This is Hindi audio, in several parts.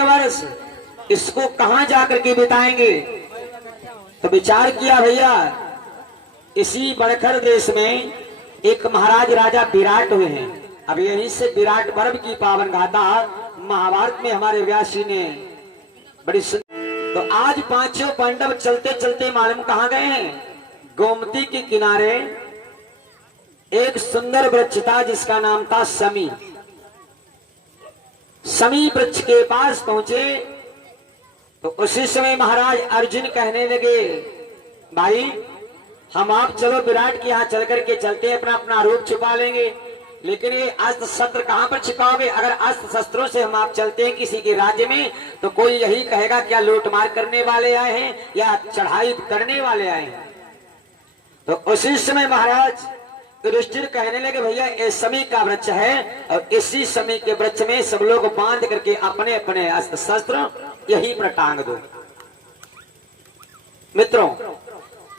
वर्ष इसको कहां जाकर के बिताएंगे। तो विचार किया भैया, इसी बड़खर देश में एक महाराज राजा विराट हुए हैं। अब यहीं से विराट पर्व की पावन गाथा महाभारत में हमारे व्यासी ने बड़ी तो आज पांचों पांडव चलते चलते मालूम कहां गए हैं। गोमती के किनारे एक सुंदर वृक्ष था जिसका नाम था समी। समी वृक्ष के पास पहुंचे तो उसी समय महाराज अर्जुन कहने लगे, भाई हम आप चलो विराट के यहाँ चल करके चलते हैं, अपना अपना रूप छुपा लेंगे। लेकिन ये अस्त्र शस्त्र कहाँ पर छिपाओगे? अगर अस्त्र शस्त्रों से हम आप चलते हैं किसी के राज्य में तो कोई यही कहेगा क्या लूटमार करने वाले आए हैं या चढ़ाई करने वाले आए हैं। तो उसी समय महाराज युधिष्ठिर कहने लगे, भैया ये समी का वृक्ष है और इसी समी के वृक्ष में सब लोग बांध करके अपने अपने अस्त्र शस्त्र यहीं पर टांग दो। मित्रों,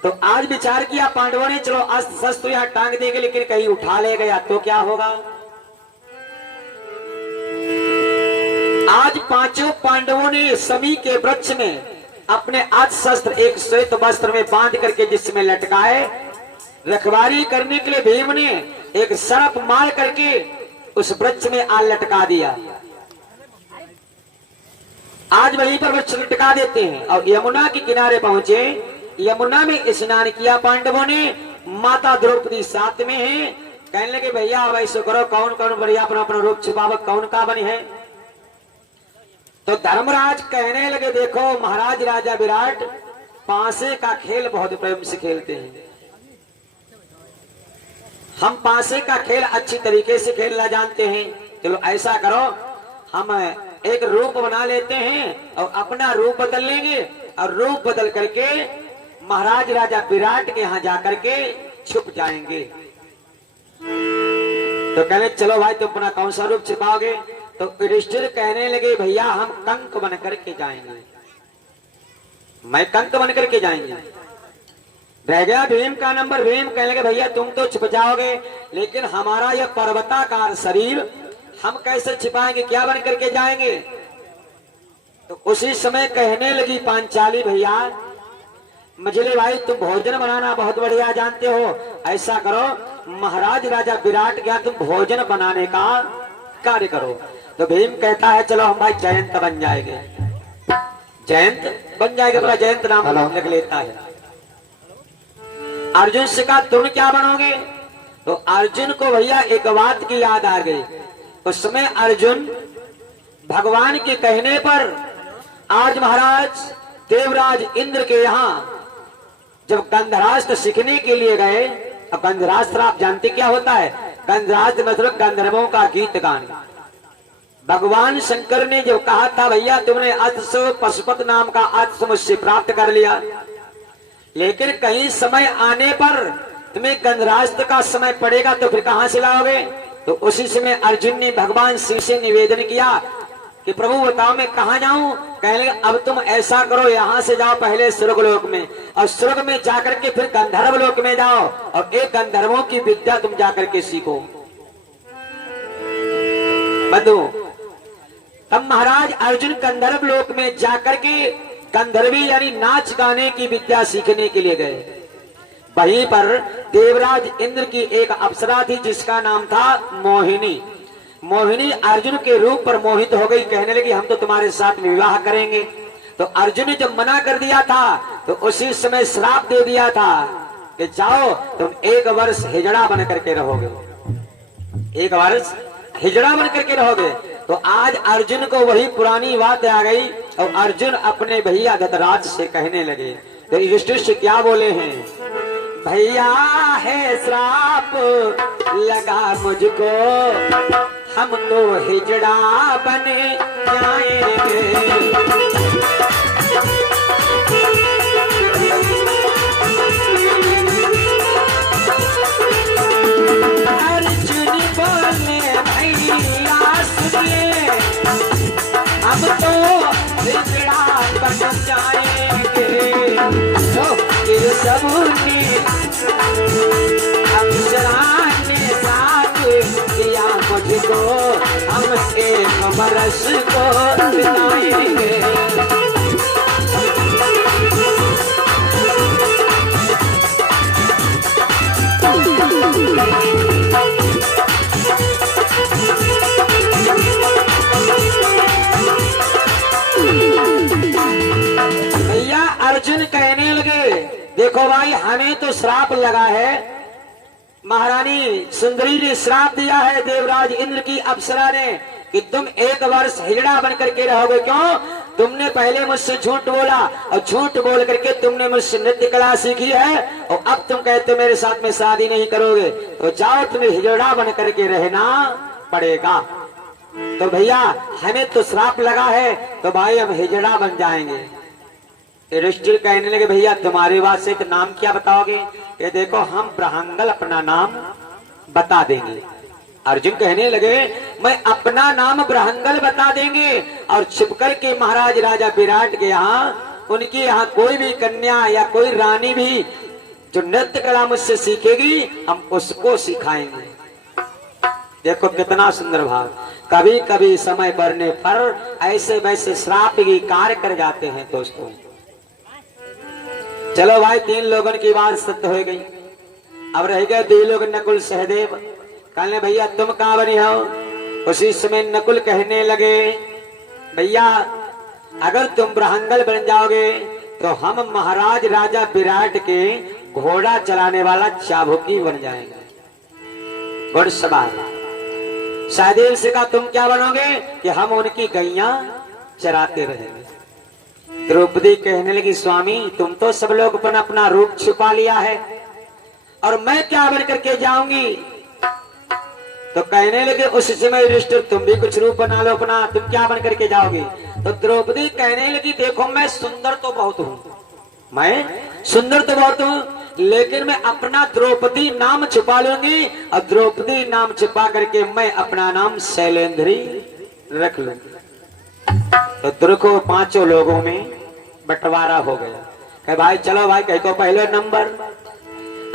तो आज विचार किया पांडवों ने, चलो अस्त्र शस्त्र यहाँ टांग देंगे, लेकिन कहीं उठा ले गया तो क्या होगा। आज पांचों पांडवों ने समी के वृक्ष में अपने अस्त्र शस्त्र एक श्वेत वस्त्र में बांध करके जिसमें लटकाए, रखवारी करने के लिए भीम ने एक सर्प मार करके उस वृक्ष में आग लटका दिया। आज वहीं पर वृक्ष लटका देते हैं और यमुना के किनारे पहुंचे। यमुना में स्नान किया पांडवों ने, माता द्रौपदी साथ में है। कहने लगे, भैया अब ऐसे करो, कौन कौन बढ़िया अपना अपना रूप छिपावक कौन का बनी है। तो धर्मराज कहने लगे, देखो महाराज राजा विराट पासे का खेल बहुत प्रेम से खेलते हैं, हम पासे का खेल अच्छी तरीके से खेलना जानते हैं। चलो ऐसा करो, हम एक रूप बना लेते हैं और अपना रूप बदल लेंगे और रूप बदल करके महाराज राजा विराट के यहाँ जाकर के छुप जाएंगे। तो कहने चलो भाई तुम अपना कौन सा रूप छिपाओगे। तो युधिष्ठिर कहने लगे, भैया हम कंक बन करके जाएंगे, मैं कंक बन करके जाएंगे। रह गया भीम का नंबर। भीम कहने लगे, भैया तुम तो छिप जाओगे, लेकिन हमारा यह पर्वताकार शरीर हम कैसे छिपाएंगे, क्या बन करके जाएंगे। तो उसी समय कहने लगी पांचाली, भैया मझले भाई तुम भोजन बनाना बहुत बढ़िया जानते हो, ऐसा करो महाराज राजा विराट क्या तुम भोजन बनाने का कार्य करो। तो भीम कहता है, चलो हम भाई जयंत बन जाएंगे, जयंत बन जाएंगे, अपना जयंत नाम लिख लेता है। अर्जुन से कहा तुम क्या बनोगे। तो अर्जुन को भैया एक बात की याद आ गई। उस समय अर्जुन भगवान के कहने पर आज महाराज देवराज इंद्र के यहाँ जब गंधरास्त्र सीखने के लिए गए। अब गंधरास्त्र आप जानते क्या होता है। गंधरास्त्र मतलब गंधर्वों का गीत गान। भगवान शंकर ने जब कहा था, भैया तुमने अस्त्र पशुपत नाम का अस्त्र मुझसे प्राप्त कर लिया, लेकिन कहीं समय आने पर तुम्हें गंधरास्त्र का समय पड़ेगा तो फिर कहां से लाओगे। तो उसी समय अर्जुन ने भगवान शिव से निवेदन किया कि प्रभु बताओ मैं कहां जाऊं। कहने लगे, अब तुम ऐसा करो, यहां से जाओ पहले स्वर्गलोक में और स्वर्ग में जाकर के फिर गंधर्व लोक में जाओ और एक गंधर्वों की विद्या तुम जाकर के सीखो। बंधु, तब महाराज अर्जुन गंधर्व लोक में जाकर के गंधर्वी यानी नाच गाने की विद्या सीखने के लिए गए। वहीं पर देवराज इंद्र की एक अप्सरा थी जिसका नाम था मोहिनी। मोहिनी अर्जुन के रूप पर मोहित हो गई, कहने लगी हम तो तुम्हारे साथ विवाह करेंगे। तो अर्जुन ने जब मना कर दिया था तो उसी समय श्राप दे दिया था कि जाओ तुम 1 वर्ष हिजड़ा बन करके रहोगे, 1 वर्ष हिजड़ा बन करके रहोगे। तो आज अर्जुन को वही पुरानी बात आ गई और अर्जुन अपने भैया धतराज से कहने लगे। तो युधिष्ठिर से क्या बोले हैं, भैया है श्राप लगा मुझको, हम तो हिजड़ा बने जाएंगे। अर्जुन बोले भैया सुनिए, हम तो हिजड़ा बन जाएंगे। तो ये सबने अप्सरा ने साथ दिया मुझको, हम 1 बरस को बिताएंगे। अर्जुन कहने लगे देखो भाई हमें तो श्राप लगा है, महारानी सुंदरी ने श्राप दिया है देवराज इंद्र की अप्सरा ने कि तुम 1 वर्ष हिजड़ा बन करके रहोगे। क्यों? तुमने पहले मुझसे झूठ बोला और झूठ बोल करके तुमने मुझसे नृत्य कला सीखी है और अब तुम कहते हो मेरे साथ में शादी नहीं करोगे, तो जाओ तुम्हें हिजड़ा बन करके रहना पड़ेगा। तो भैया हमें तो श्राप लगा है तो भाई हम हिजड़ा बन जाएंगे। युधिष्ठिर कहने लगे भैया तुम्हारे बात से तो नाम क्या बताओगे? ये देखो हम ब्रह्मंगल अपना नाम बता देंगे। अर्जुन कहने लगे मैं अपना नाम ब्रह्मंगल बता देंगे और छिपकर के महाराज राजा विराट के यहाँ उनके यहाँ कोई भी कन्या या कोई रानी भी जो नृत्य कला मुझसे सीखेगी हम उसको सिखाएंगे। देखो कितना सुंदर भाव। कभी कभी समय बढ़ने पर ऐसे वैसे श्राप की कार्य कर जाते हैं दोस्तों। चलो भाई 3 लोगों की बात सत्य हो गई। अब रह गए 2 लोग नकुल सहदेव। कहने भैया तुम कहाँ बने हो? उसी समय नकुल कहने लगे भैया अगर तुम ब्रह्मंगल बन जाओगे तो हम महाराज राजा विराट के घोड़ा चलाने वाला चाबुकी बन जाएंगे, घुड़सवार। सहदेव से कहा तुम क्या बनोगे? कि हम उनकी गैया चराते रहेंगे। द्रौपदी कहने लगी स्वामी तुम तो सब लोग अपना अपना रूप छुपा लिया है और मैं क्या बन करके जाऊंगी? तो कहने लगे उस समय युधिष्ठिर तुम भी कुछ रूप बना लो अपना, तुम क्या बन करके जाओगे? तो द्रौपदी कहने लगी देखो मैं सुंदर तो बहुत हूँ, मैं सुंदर तो बहुत हूँ, लेकिन मैं अपना द्रौपदी नाम छुपा लूंगी और द्रौपदी नाम छुपा करके मैं अपना नाम शैलेंद्री रख लूंगी। तो देखो 5 लोगों में बंटवारा हो गया। कहे भाई चलो भाई कह को पहले नंबर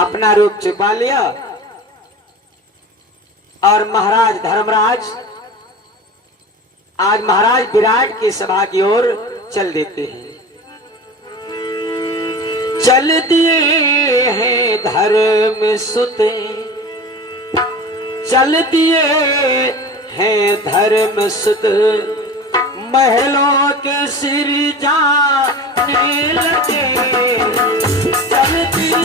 अपना रूप छुपा लिया और महाराज धर्मराज आज महाराज विराट की सभा की ओर चल देते हैं। चल दिए हैं धर्म सुते, चल दिए हैं धर्म सुत, महलों के सिर जाने लगे, चल दिए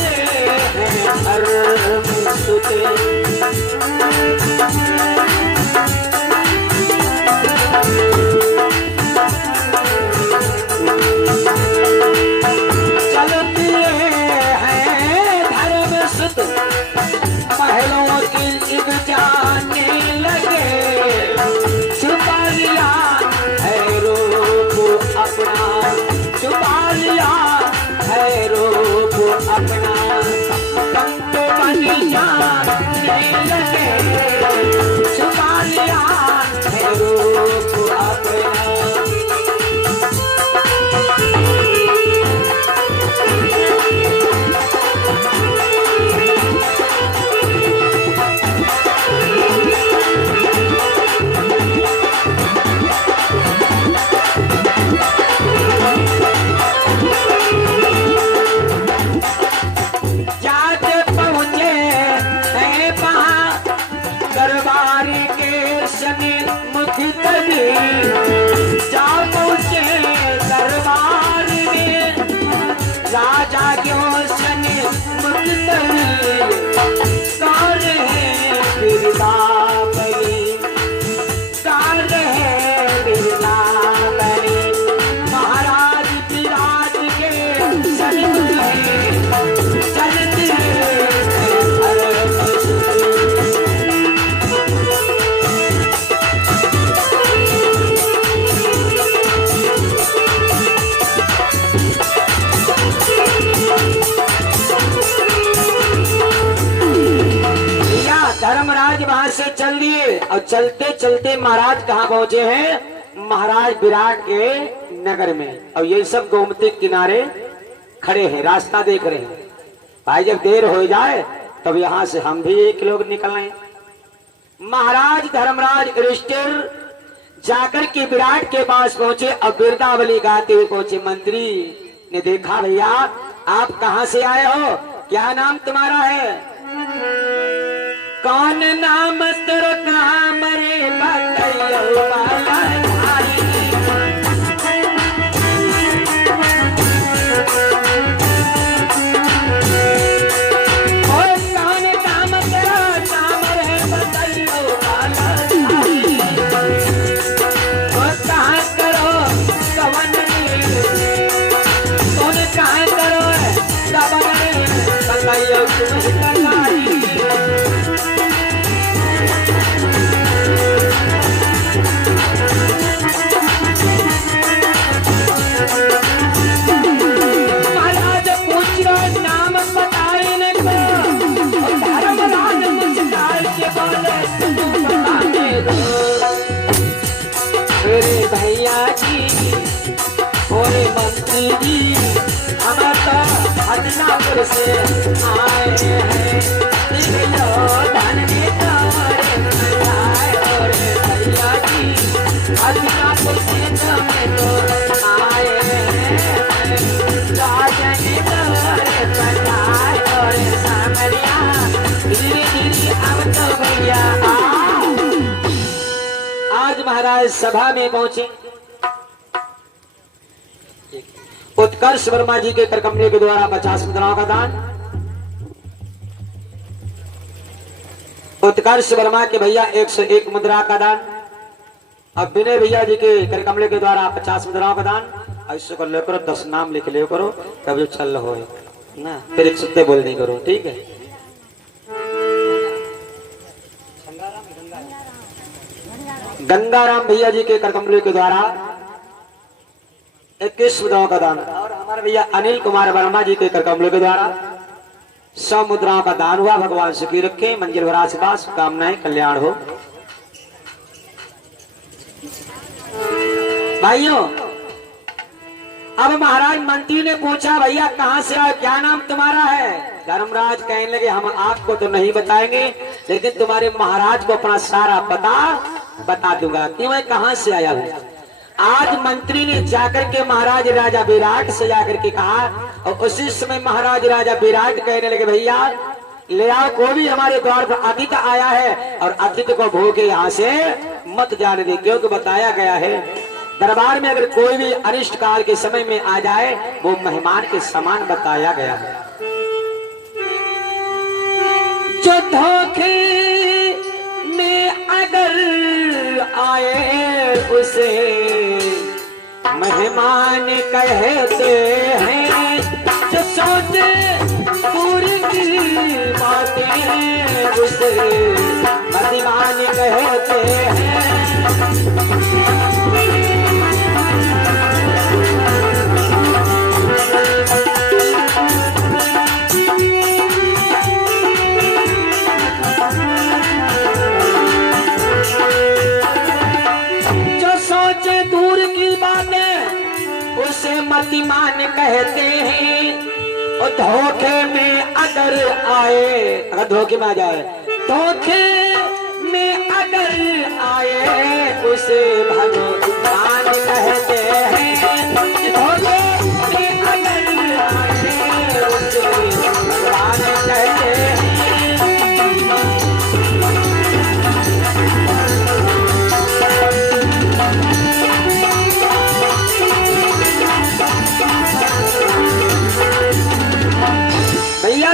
हैं धर्म सुते। महलों की इब जाने लगे, छुपा लिया है रूप अपना, छुपा लिया है रूप अपना, कंठ बन जाने लगे, छुपा लिया है रूप अपना। जा पहुंचे दरबार में राजा क्यों सने मुक्तरी, कार है बिरदावरी, कार है बिरदावरी, महाराज विराट के सनिध में चलते धर्मराज वहां से चल दिए और चलते चलते महाराज कहाँ पहुंचे हैं? महाराज विराट के नगर में। और ये सब गोमती किनारे खड़े हैं, रास्ता देख रहे हैं। भाई जब देर हो जाए तब यहाँ से हम भी 1 लोग निकलने। महाराज धर्मराज युधिष्ठिर जाकर के विराट के पास पहुंचे और बिरदावली गाते हुए पहुंचे। मंत्री ने देखा भैया आप कहाँ से आए हो, क्या नाम तुम्हारा है? कौन नाम तेरा कहाँ मरे बताइयो वाला भाई। जी हम तो हदनापुर से आए हैं धन और भैया जी हदनापुर से तो आए हैं और सामरिया धीरे धीरे अब तो भैया आज महाराज सभा में पहुंचे। उत्कर्ष वर्मा जी के करकमले के द्वारा 50 मुद्राओं का दान। उत्कर्ष वर्मा के भैया 101 मुद्रा का दान। अब विनय भैया जी के करकमले के द्वारा 50 मुद्राओं का दान। ऐसे कर ले करो 10 नाम लिख ले करो कभी चल हो ना फिर एक सुत्ते बोल नहीं करो ठीक है। गंगाराम भैया जी के करकमले के द्वारा 21 मुद्राओं का दान और हमारे भैया अनिल कुमार वर्मा जी के करकमलों के द्वारा 100 मुद्राओं का दान हुआ। भगवान सुखी रखे मंजिल भरा आशीर्वाद कामनाएं कल्याण हो। भाइयों अब महाराज मंत्री ने पूछा भैया कहां से आए क्या नाम तुम्हारा है। धर्मराज कहने लगे हम आपको तो नहीं बताएंगे लेकिन तुम्हारे महाराज को अपना सारा पता बता दूंगा कि मैं कहां से आया हूं। आज मंत्री ने जाकर के महाराज राजा विराट से जाकर के कहा और उसी समय महाराज राजा विराट कहने लगे भैया ले आओ कोई भी हमारे द्वार पर अतिथि आया है और अतिथि को भूखे यहाँ से मत जाने दे क्योंकि बताया गया है दरबार में अगर कोई भी अनिष्ट काल के समय में आ जाए वो मेहमान के समान बताया गया है। जो धोखे में अगर आए उसे मेहमान कहते हैं। जो सोचे पूरी की बातें उसे मेहमान कहते हैं। मतिमान कहते हैं और धोखे में अगर आए अगर धोखे में आ जाए धोखे में अगर आए उसे भगवान कहते हैं। धोखे में अगर आए उसे भगवान कहते हैं।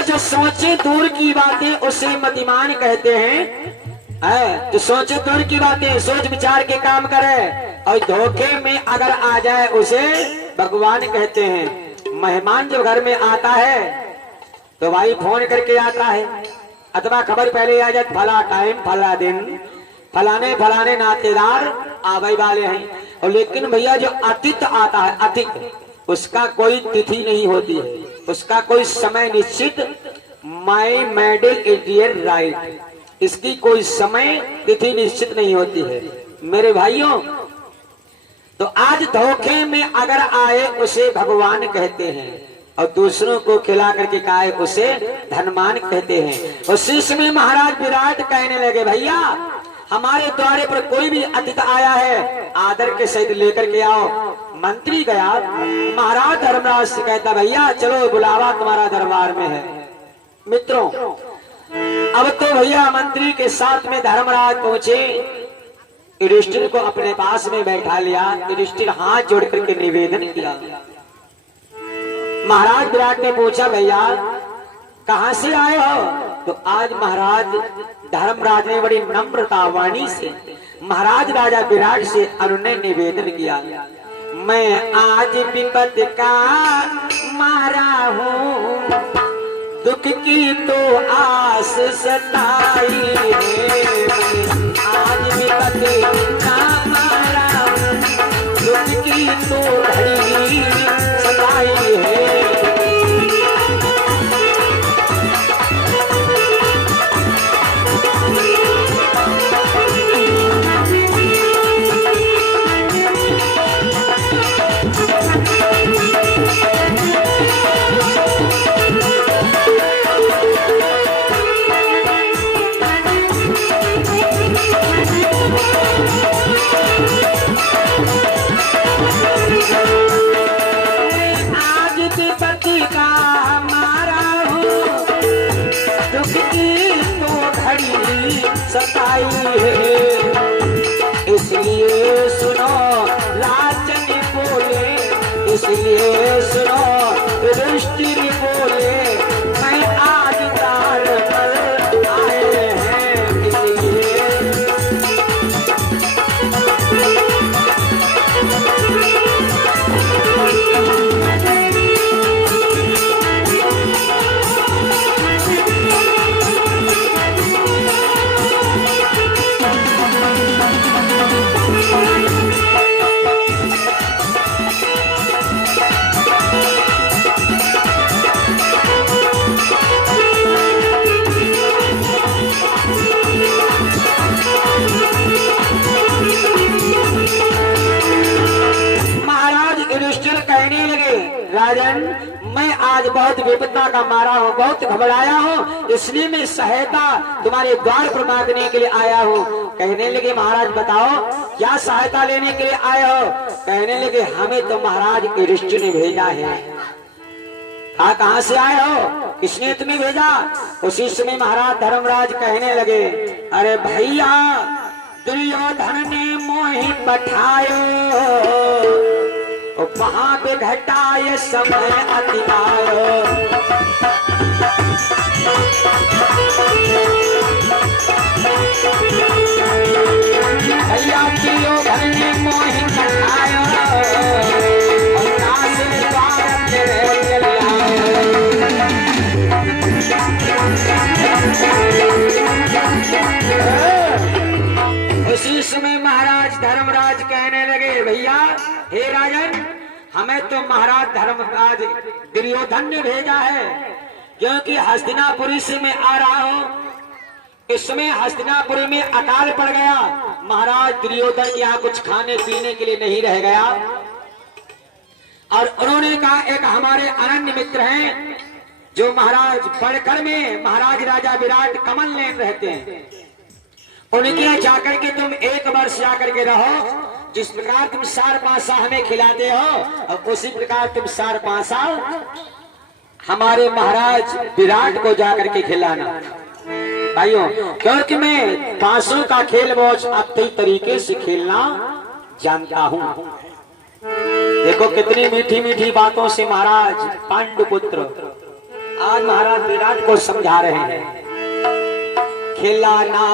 जो सोचे दूर की बातें उसे मतिमान कहते हैं। जो सोचे दूर की बातें सोच विचार के काम करे और धोखे में अगर आ जाए उसे भगवान कहते हैं। मेहमान जब घर में आता है तो भाई फोन करके आता है अथवा खबर पहले आ जाए फला टाइम फला दिन फलाने फलाने नातेदार आवे वाले हैं। और लेकिन भैया जो अतिथि आता है अतिथि उसका कोई तिथि नहीं होती है उसका कोई समय निश्चित माई मेडल इंडियन राइट इसकी कोई समय तिथि निश्चित नहीं होती है मेरे भाइयों। तो आज धोखे में अगर आए उसे भगवान कहते हैं और दूसरों को खिला करके खाए उसे धनवान कहते हैं। उसी समय महाराज विराट कहने लगे भैया हमारे द्वारे पर कोई भी अतिथि आया है आदर के सहित लेकर के आओ। मंत्री गया महाराज धर्मराज से कहता भैया चलो बुलावा तुम्हारा दरबार में है। मित्रों अब तो भैया मंत्री के साथ में धर्मराज पहुंचे युधिष्ठिर को अपने पास में बैठा लिया। युधिष्ठिर हाथ जोड़ करके निवेदन किया। महाराज विराट ने पूछा भैया कहां से आए हो। तो आज महाराज धर्मराज ने बड़ी नम्रता वाणी से महाराज राजा विराट से अनुनय निवेदन किया। मैं आज विपद का मारा हूँ दुख की तो आस सताई है। आज विपद का मारा हूँ दुख की तो घड़ी सताई है। बताई है, इसलिए सुनो राजन बोले, इसलिए सुनो युधिष्ठिर बोले, मैं आज द्वार पर आए हैं, इसलिए राजन, मैं आज बहुत विपदा का मारा हूँ, बहुत घबराया हूँ, इसलिए मैं सहायता तुम्हारे द्वार पर मांगने के लिए आया हूँ। कहने लगे महाराज बताओ क्या सहायता लेने के लिए आए हो? कहने लगे हमें तो महाराज युधिष्ठिर ने भेजा है। कहाँ से आए हो, किसने तुम्हें भेजा? उसी समय महाराज धर्मराज कहने लगे अरे भैया दुर्योधन ने मोहि पठायो, वहां पे घटाए समय अतिवायो, भैया दुर्योधन ने मोहि पठायो, उसी समय महाराज धर्मराज कहने लगे भैया हे राजन, हमें तो महाराज धर्मराज दुर्योधन ने भेजा है, क्योंकि हस्तिनापुरी से मैं आ रहा हूँ, इसमें हस्तिनापुरी में अकाल पड़ गया, महाराज दुर्योधन यहाँ कुछ खाने पीने के लिए नहीं रह गया, और उन्होंने कहा एक हमारे अनन्य मित्र हैं जो महाराज बड़कर में महाराज राजा विराट कमल लेन रहते हैं, उनके यहाँ जाकर के तुम एक वर्ष जाकर के रहो, जिस प्रकार तुम सार पासा हमें खिलाते हो और उसी प्रकार तुम सार पासा हमारे महाराज विराट को जाकर के खिलाना भाइयों, क्योंकि मैं पासों का खेल बहुत अच्छी तरीके से खेलना जानता हूँ। देखो कितनी मीठी मीठी बातों से महाराज पांडुपुत्र आज महाराज विराट को समझा रहे हैं। खिलाना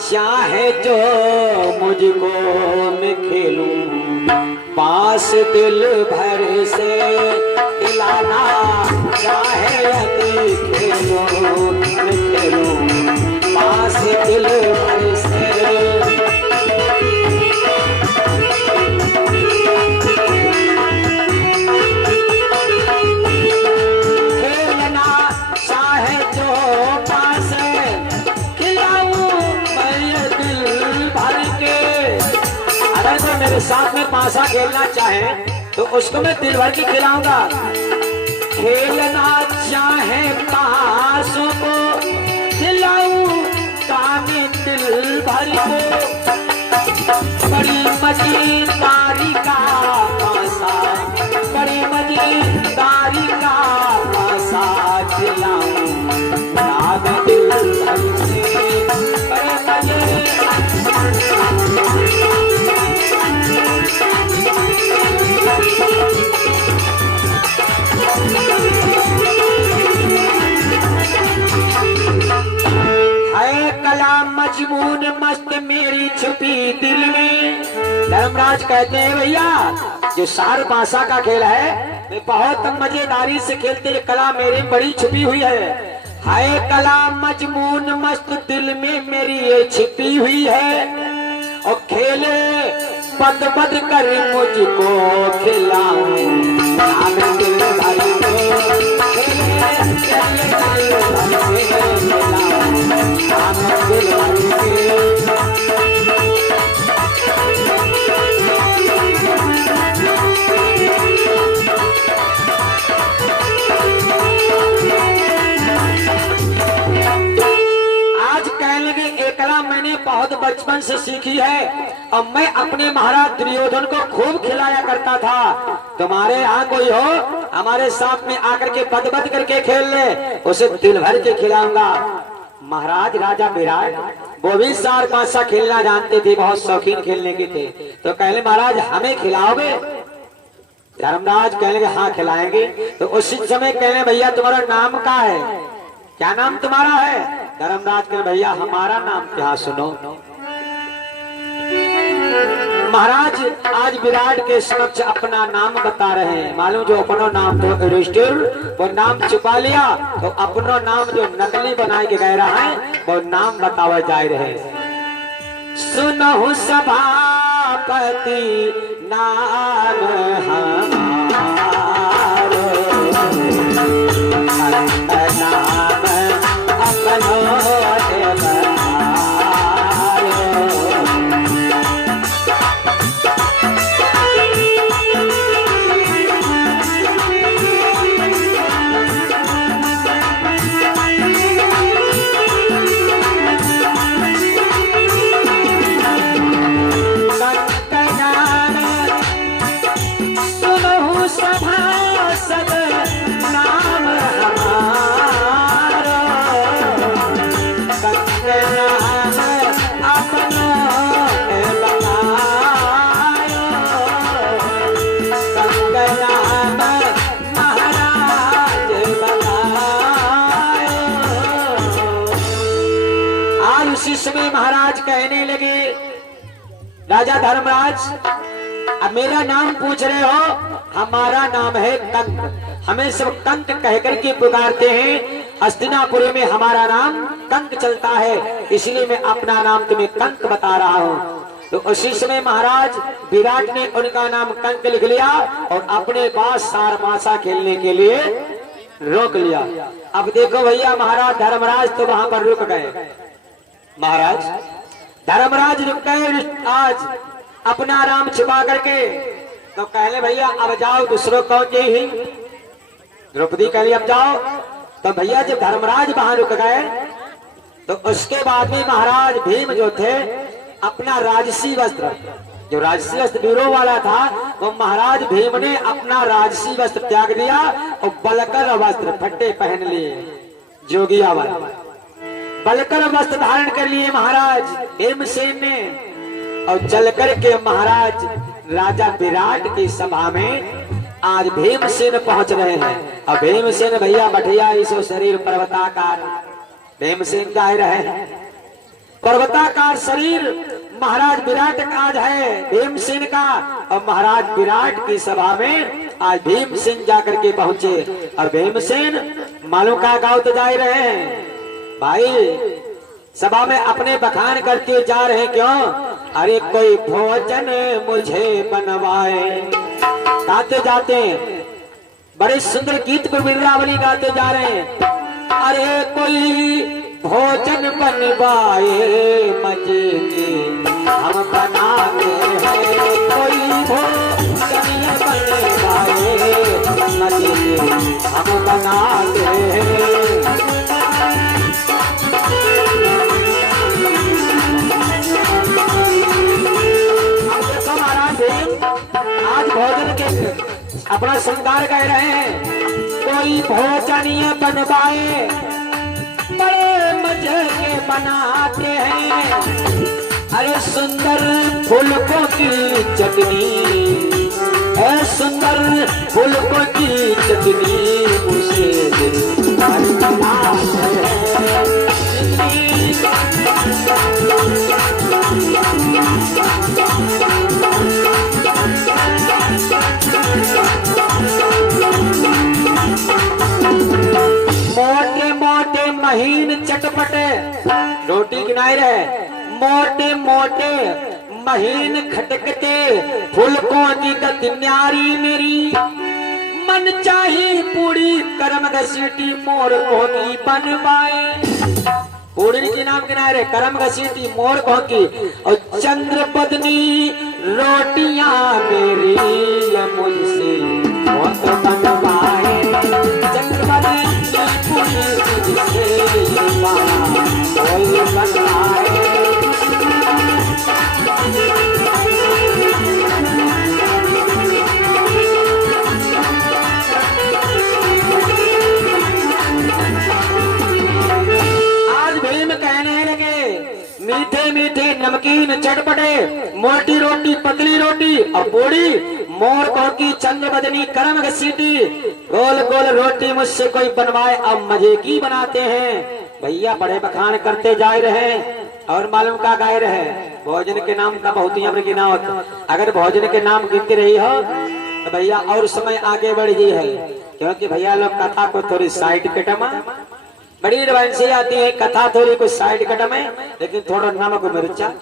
चाहे जो मुझको मैं खेलूं, पास दिल भर से खिलाना चाहे यदि खेलूं मैं खेलूं, पास दिल भर से मेरे साथ में पासा खेलना चाहे तो उसको मैं दिल भर के खिलाऊंगा। खेलना चाहे पासों को खिलाऊं काने दिल भर को, बड़ी मजेदारी का पासा, बड़ी मजेदारी का पासा खिलाऊं दिल भर से, मजबून मस्त मेरी छुपी दिल में। धर्मराज कहते हैं भैया जो सार पासा का खेल है मैं बहुत मजेदारी से खेलते, ये कला मेरी बड़ी छुपी हुई है। हाय कला मजबून मस्त दिल में मेरी ये छिपी हुई है, और खेले बद बद कर मुझको खिलाऊं दिल भर बहुत बचपन से सीखी है, और मैं अपने महाराज दुर्योधन को खूब खिलाया करता था। तुम्हारे यहाँ कोई हो हमारे साथ में आकर के बद करके खेल ले, उसे दिल भर के खिलाऊंगा। महाराज राजा विराट वो भी सार पासा खेलना जानते थे, बहुत शौकीन खेलने के थे। तो कहले महाराज हमें खिलाओगे? धर्मराज कहने के हाँ खिलाएंगे। तो उसी समय कहने भैया तुम्हारा नाम क्या है? क्या नाम तुम्हारा है? धर्मराज कहने भैया हमारा नाम क्या? सुनो महाराज आज विराट के समक्ष अपना नाम बता रहे हैं। मालूम जो अपना नाम तो रजिस्टर वो नाम छुपा लिया, तो अपना नाम जो नकली बना के कह रहा है वो नाम बतावा जा रहे। सुनो सभापति नाम हमारो, नाम अपनो महाराज कहने लगे राजा धर्मराज अब मेरा नाम पूछ रहे हो? हमारा नाम है कंक, हमें सब कंक कहकर के पुकारते हैं। हस्तिनापुर में हमारा नाम कंक चलता है, इसलिए मैं अपना नाम तुम्हें कंक बता रहा हूँ। तो उसी समय महाराज विराट ने उनका नाम कंक लिख लिया और अपने पास सारपासा खेलने के लिए रोक लिया। अब देखो भैया महाराज धर्मराज तो वहां पर रुक गए। महाराज धर्मराज रुक गए आज अपना नाम छिपा करके। तो कहले भैया अब जाओ दूसरों कौन ही। द्रौपदी कहली अब जाओ। तो भैया जब धर्मराज वहां रुक गए तो उसके बाद में महाराज भीम जो थे अपना राजसी वस्त्र, जो राजसी वस्त्र वीरों वाला था, वो महाराज भीम ने अपना राजसी वस्त्र त्याग दिया और बलकर वस्त्र फट्टे पहन लिए, जोगिया वाला बलकर वस्त्र धारण कर लिए महाराज भीमसेन ने। और चल करके महाराज राजा विराट की सभा में आज भीमसेन पहुंच रहे हैं। और भीमसेन भैया बढ़िया इसो शरीर पर्वताकार, भीमसेन का ही रहे पर्वताकार शरीर महाराज विराट का आज है भीमसेन का। और महाराज विराट की सभा में आज भीमसेन जाकर के पहुंचे। और भीमसेन मालूम का गाँव तो जा रहे हैं भाई, सभा में अपने बखान करके जा रहे। क्यों? अरे कोई भोजन मुझे बनवाए। गाते जाते बड़े सुंदर गीत को बिरलावली गाते जा रहे हैं। अरे कोई भोजन बनवाए मजे के हम बनाते हैं। कोई भोजन बनवाए मजे के हम बनाते हैं। आज भोजन के अपना श्रृंगार कर रहे हैं। कोई भोजन बनवाए बड़े मजे के बनाते हैं। अरे सुंदर फुलकों की चटनी है, सुंदर फुलकों की चटनी उसे बनाते हैं। मोटे मोटे महीन चटपटे रोटी किनारे रहे, मोटे मोटे महीन खटकते फुलकों की न्यारी मेरी। मन चाही पूरी करम घसीटी मोर की बनवाए। पूरी के नाम किनारे करम घसीटी मोर की। और चंद्र बदनी रोटियां मेरी मुझसे बहुत बनवाए। चंद्र बदनी मोटी रोटी पतली रोटी और पूड़ी, मोर को की चंद्र बदनी करम घसीटी, गोल गोल रोटी मुझसे कोई बनवाए अब मजे की बनाते हैं। भैया बड़े बखान करते जा रहे और मालूम का गाय रहे, भोजन के नाम का बहुत ही गिना होता। अगर भोजन के नाम गिनती रही हो तो भैया और समय आगे बढ़ गई है, क्योंकि भैया लोग कथा को थोड़ी साइड कटमा बड़ी एडवांस से आती है, कथा थोड़ी कुछ साइड कटम है, लेकिन थोड़ा नमक मिर्चा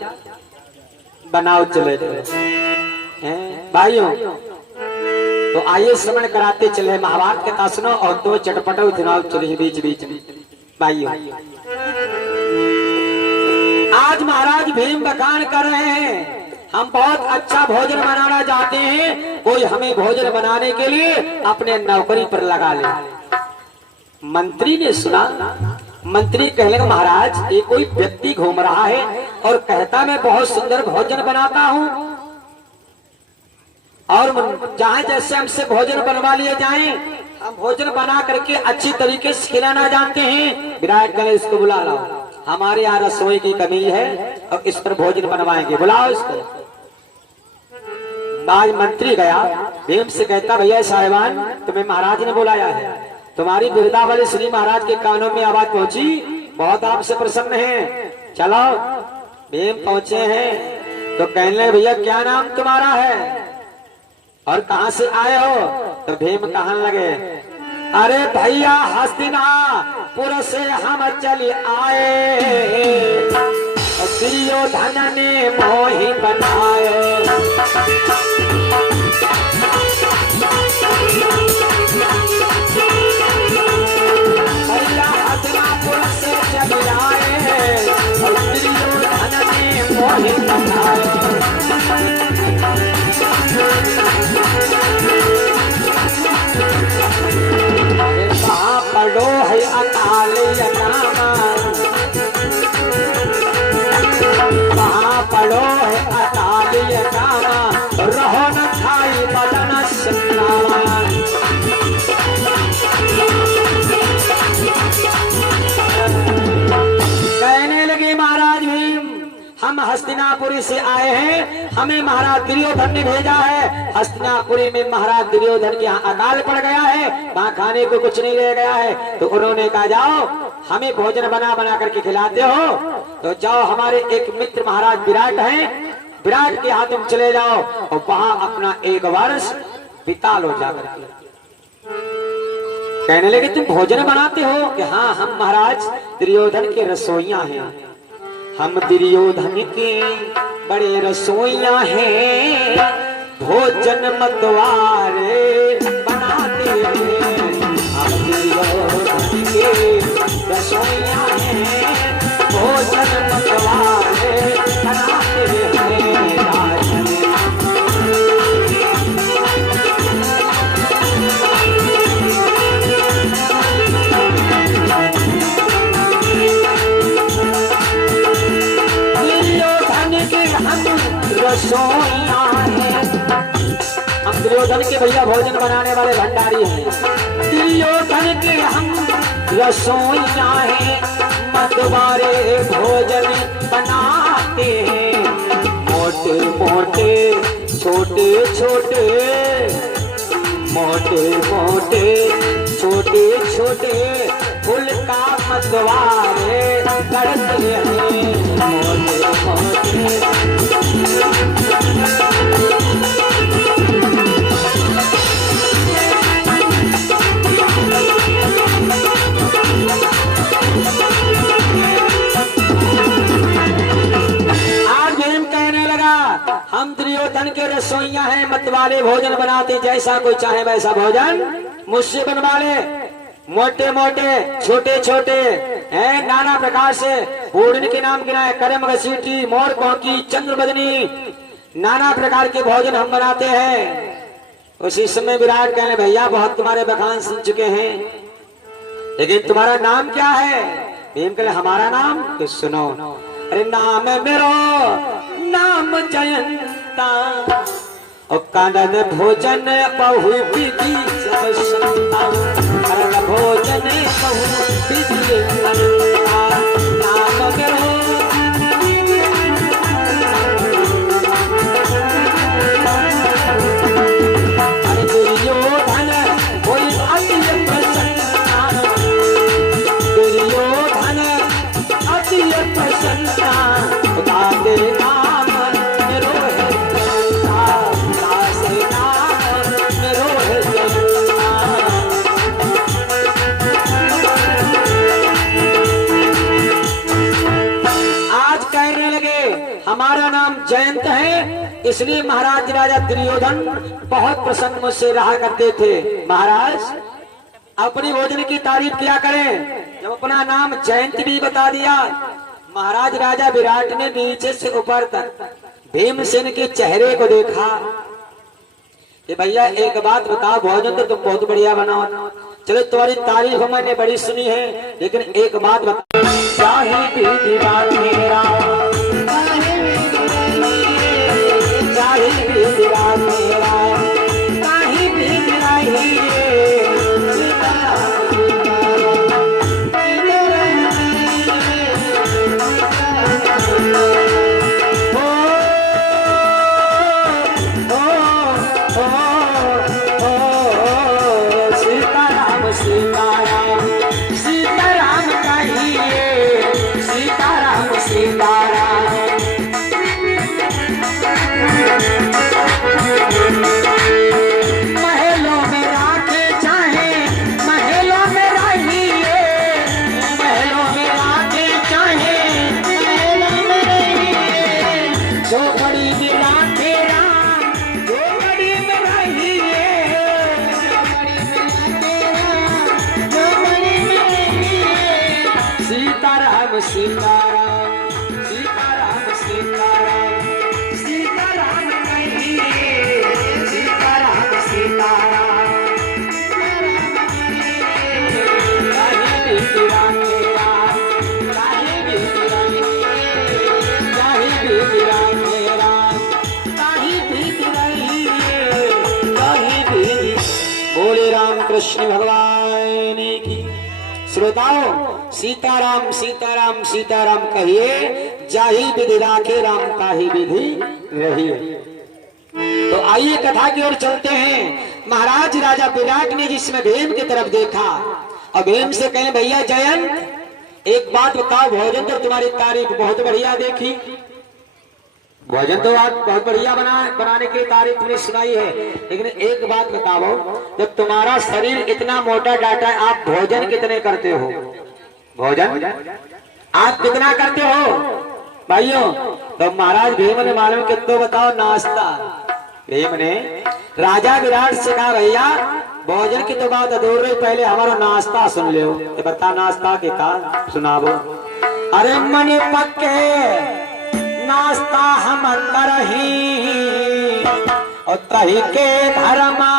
बनाओ चले भाइयों। तो आइए श्रवण कराते चले महाभारत के कथनों और दो चटपटो चुनाव चले बीच बीच में भाइयों। आज महाराज भीम बखान कर रहे हैं, हम बहुत अच्छा भोजन बनाना चाहते हैं, कोई हमें भोजन बनाने के लिए अपने नौकरी पर लगा ले। मंत्री ने सुना, मंत्री कहने लगा महाराज ये कोई व्यक्ति घूम रहा है और कहता मैं बहुत सुंदर भोजन बनाता हूँ, और चाहे जैसे हमसे भोजन बनवा लिए जाएं, हम भोजन बना करके अच्छी तरीके से खिलाना जानते हैं। विराट कहने इसको बुला लाओ, हमारे यहाँ रसोई की कमी है और इस पर भोजन बनवाएंगे, बुलाओ इसको। आज मंत्री गया, भीम से कहता भैया साहिबान तुम्हें महाराज ने बुलाया है, तुम्हारी बिरदावली श्री महाराज के कानों में आवाज पहुंची, बहुत आपसे प्रसन्न है, चलो। भीम पहुंचे हैं तो कहने लगे भैया क्या नाम तुम्हारा है और कहां से आए हो? तो भीम कहने लगे अरे भैया हस्तिनापुर से हम चले आए, दुर्योधन ने मोही बनाए। भैया हस्तिनापुर से चले आए, दुर्योधन ने मोही बनाए। पढ़ो है अकाल यकामा, पढ़ो है अकाल यकामा, रहो न खाई बदन संग्रामा। कहने लगे महाराज भीम हम हस्तिनापुरी से आए हैं, हमें महाराज दुर्योधन ने भेजा है। हस्तिनापुरी में महाराज दुर्योधन के यहाँ अकाल पड़ गया है, वहाँ खाने को कुछ नहीं रह गया है, तो उन्होंने कहा जाओ हमें भोजन बना बना करके खिलाते हो, तो जाओ हमारे एक मित्र महाराज विराट हैं, विराट के यहाँ तुम चले जाओ और वहाँ अपना एक वर्ष बिता लो जाकर। कहने लगे तुम भोजन बनाते हो कि हाँ हम महाराज दुर्योधन के रसोइया हैं, हम दुर्योधन के बड़े रसोइया हैं, भोजन मतवारे बनाते हैं, हम दुर्योधन के रसोइया हैं, भोजन मतवारे बनाते हैं। रसोइया हैं, हम दुर्योधन के भैया भोजन बनाने वाले भंडारी हैं, दुर्योधन के हम रसोइया हैं, मतवारे भोजन बनाते हैं, मोटे मोटे छोटे छोटे, मोटे मोटे छोटे छोटे फूल का मतवारे करते हैं, मोटे मोटे। हम दुर्योधन के रसोइया हैं, मतवाले भोजन बनाते, जैसा कोई चाहे वैसा भोजन मुझसे बनवा ले, मोटे मोटे छोटे छोटे हैं, नाना प्रकार से पूर्ण के नाम गिनाए, करम घसीटी, मोर कोकी, चंद्र बदनी, नाना प्रकार के भोजन हम बनाते हैं। उसी समय विराट कहने भैया बहुत तुम्हारे बखान सुन चुके हैं, लेकिन तुम्हारा नाम क्या है? भीम कहले हमारा नाम तो सुनो, अरे नाम मेरो नाम जयंता, और कानन भोजन बहु विधि सब संता, कानन भोजन बहु विधि संता, नाम मेरो जयंत है, इसलिए महाराज राजा दुर्योधन बहुत प्रसन्न मुझसे रहा करते थे। महाराज अपनी भोजन की तारीफ किया करें। जब अपना नाम जयंत भी बता दिया, महाराज राजा विराट ने नीचे से ऊपर तक भीमसेन के चेहरे को देखा कि भैया एक बात बताओ, भोजन तो तुम बहुत बढ़िया बनाओ, चलो तुम्हारी तारीफ मैंने बड़ी सुनी है, लेकिन एक बात बताओ, चाहे भी दीवार मेरा, चाहे भी दीवार मेरा, चाहे भी सीताराम सीताराम सीताराम सीताराम सीताराम नहीं सीताराम सीताराम चाहे बीती रात मेरा चाहे बीती रात चाहे बीती रात मेरा चाहे बीती रही चाहे बीती। बोले राम कृष्ण भगवान की। श्रोताओ, सीताराम सीताराम सीताराम कहिए, जाहि विधि राखे राम ताहि विधि रहिए। तो आइए कथा की ओर चलते हैं। महाराज राजा विराट ने जिसमें भीम की तरफ देखा और भीम से कहे, भैया जयंत एक बात बताओ, भोजन तो तुम्हारी तारीफ बहुत बढ़िया देखी, भोजन तो आज बहुत बढ़िया बनाने की तारीफ तुमने सुनाई है, लेकिन एक बात बताओ, जब तुम्हारा शरीर इतना मोटा डाटा है, आप भोजन कितने करते हो? भोजन आप कितना करते हो भाइयों? तो महाराज भीम ने मालूम कितना बताओ नाश्ता। भीम ने राजा विराट से कहा, भैया भोजन की तो बात अधूर रही, पहले हमारा नाश्ता सुन लो। तो बता नाश्ता के का सुनाबो। अरे मन पक्के नाश्ता हम करही और तही के धर्मा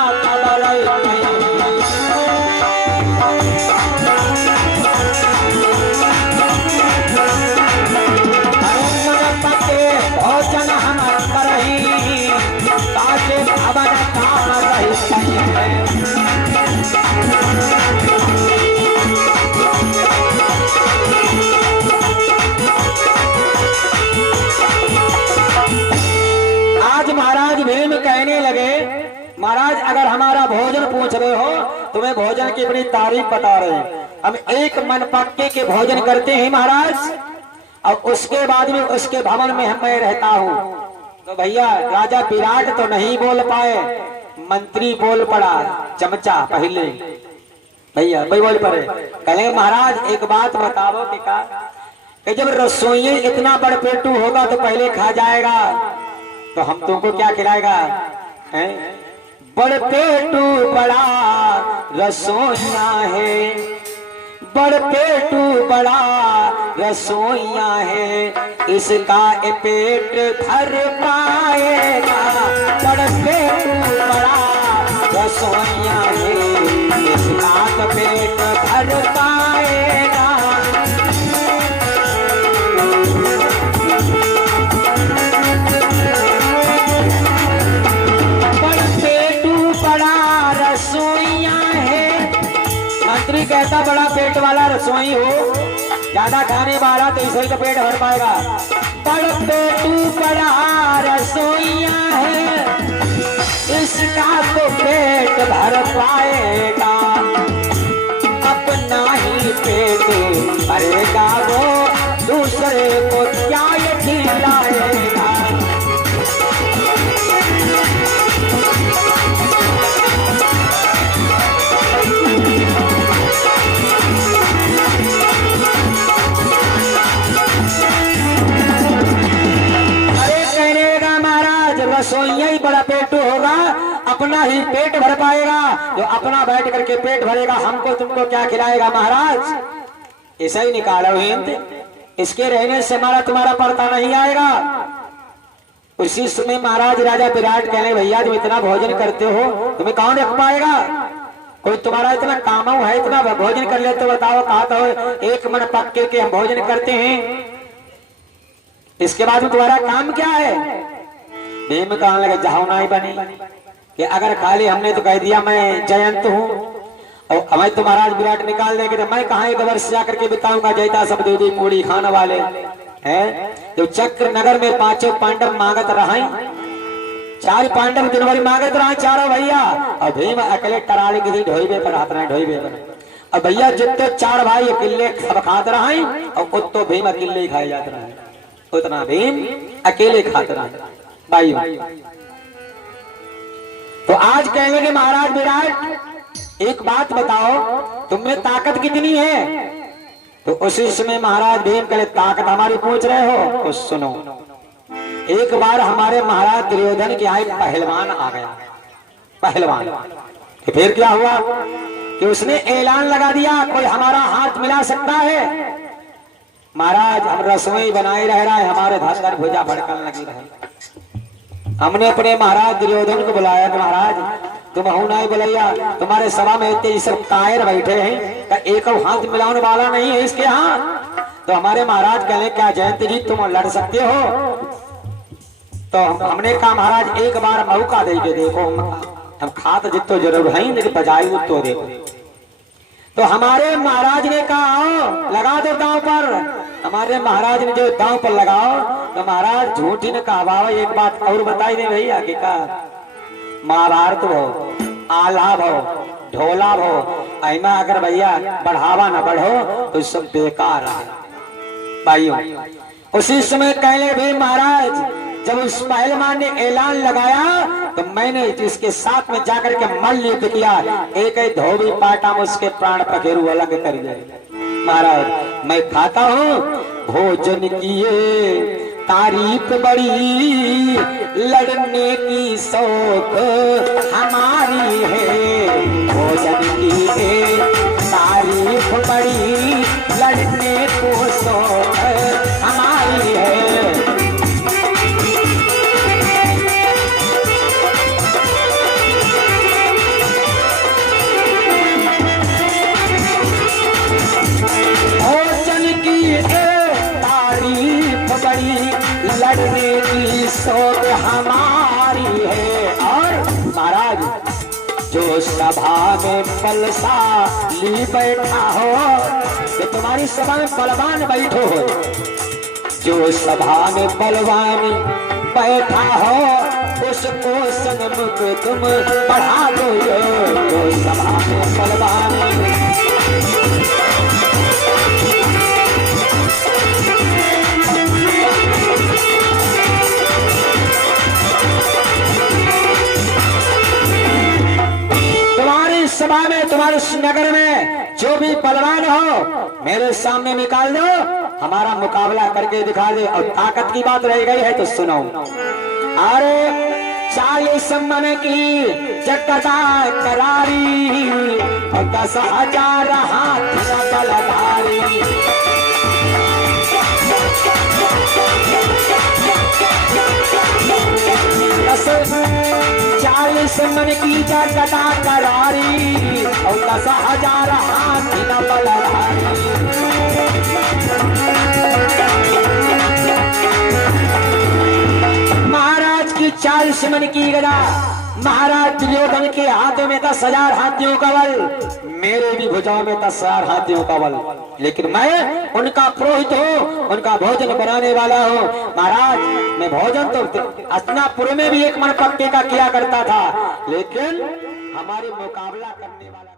भोजन हम करही ताके भवन काम रही। महाराज भीम कहने लगे, महाराज अगर हमारा भोजन पूछ रहे हो, तुम्हें भोजन की बड़ी तारीफ बता रहे हैं, हम एक मन पक्के के भोजन करते हैं महाराज, और उसके बाद में उसके भवन में मैं रहता हूँ। तो भैया राजा विराट तो नहीं बोल पाए, मंत्री बोल पड़ा, चमचा पहले भैया भाई बोल पड़े, कहेंगे महाराज एक बात बताओ कि जब रसोई इतना बड़ पेटू होगा तो पहले खा जाएगा, तो हम तुमको क्या खिलाएगा? बड़ पेटू बड़ा रसोइया है, बड़ पेटू बड़ा रसोइया है, इसका पेट भर पाएगा। बड़ पेटू बड़ा रसोइया है, इसका पेट भर पाएगा। मंत्री कहता बड़ा पेट वाला रसोई हो, ज्यादा खाने वाला तो इसे का पेट भर पाएगा। बड़ पेटू बड़ा रसोईया है, इसका तो पेट भर पाएगा। अपना ही पेट भरेगा वो, दूसरे को क्या ये खिलाएगा। ही पेट भर पाएगा जो अपना बैठ करके पेट भरेगा, हमको तुमको क्या खिलाएगा महाराज। ऐसा ही निकालो हिंद, इसके रहने से हमारा तुम्हारा पड़ता नहीं आएगा। उसी समय महाराज राजा विराट कहने भैया तुम इतना भोजन करते हो तुम्हें कौन रख पाएगा, कोई तुम्हारा इतना कामऊ है, इतना भोजन कर ले तो बताओ कहा तो एक मन पक्के के हम भोजन करते हैं, इसके बाद तुम्हारा काम क्या है। भीम कहने लगे जाओ ना ही बनी कि अगर खाली हमने तो कह दिया मैं जयंत हूँ और हमें तो महाराज विराट निकाल देंगे तो मैं कहाँ एक वर्ष जाकर के बिताऊंगा। जयता सब देवी मूड़ी खाने वाले हैं जो चक्र नगर में पांचों पांडव मांगत रहे, चार पांडव दिन भर मांगत रहे चारों भैया, और भीम अकेले टराली की ढोईबे पर हाथ रहे ढोईबे पर। अब भैया जितने चार भाई अकेले सब खाते रहे और उतो भीम अकेले ही खाए जाते रहे, उतना भीम अकेले खाते रहे भाई। तो आज कहेंगे कि महाराज विराट एक बात बताओ तुमने ताकत कितनी है। तो उसी समय महाराज भीम कहे ताकत हमारी पूछ रहे हो तो सुनो। एक बार हमारे महाराज दुर्योधन के यहाँ एक पहलवान आ गया, पहलवान। तो फिर क्या हुआ कि उसने ऐलान लगा दिया कोई हमारा हाथ मिला सकता है। महाराज हम रसोई बनाए रह रहा है, हमारे धार भुजा भड़कन लगी रहे। हमने अपने महाराज दुर्योधन को बुलाया कि महाराज तुम हूं नहीं बुलाया, तुम्हारे सभा में इतने सब कायर बैठे हैं का एक हाथ मिलाने वाला नहीं है इसके यहाँ। तो हमारे महाराज कहे क्या जयंत जी तुम लड़ सकते हो। तो हमने कहा महाराज एक बार मौका दे के देखो, हम खात जितो जरूर है लेकिन बजाई तो देखो। तो हमारे महाराज ने कहा लगा दो दांव पर। हमारे महाराज ने जो दांव पर लगाओ तो महाराज झूठी ने कहा बाबा एक बात और बताई दे भैया कि का महाभारत हो आलाभ हो ढोलाभ हो ऐमा अगर भैया बढ़ावा न बढ़ो तो सब बेकार है भाइयों। उसी समय कहले भी महाराज जब उस पहलवान ने ऐलान लगाया तो मैंने इसके साथ में जाकर के मल्ल युद्ध किया, एक ही धोबी पाटा में उसके प्राण पखेरु अलग कर दिए। महाराज मैं खाता हूँ भोजन किए तारीफ बड़ी लड़ने की शौक हमारी है, भोजन किए तारीफ बड़ी लड़ने को शौक हमारी है। लड़ने की शौक हमारी है। और महाराज जो सभा में पलसा ली बैठा हो तो तुम्हारी सभा में बलवान बैठो हो, जो सभा में बलवान बैठा हो उसको सन्मुख तुम बढ़ा दो, जो सभा में बलवान सभा में तुम्हारे नगर में जो भी बलवान हो मेरे सामने निकाल दो, हमारा मुकाबला करके दिखा दे। और ताकत की बात रह गई है तो सुनो। अरे 40 मन की जगता करारी और 10,000 हाथ बलधारी, 40 मन की जगता करारी और 10,000 हाथ बलधारी। महाराज की 40 मन की गदा महाराज दुर्योधन के हाथों में 10,000 हाथियों का बल, मेरे भी भुजाओं में 10,000 हाथियों का बल, लेकिन मैं उनका पुरोहित हूँ, उनका भोजन बनाने वाला हूँ। महाराज मैं भोजन तो हस्तिनापुर में भी एक मन पक्के का किया करता था, लेकिन हमारे मुकाबला करने वाला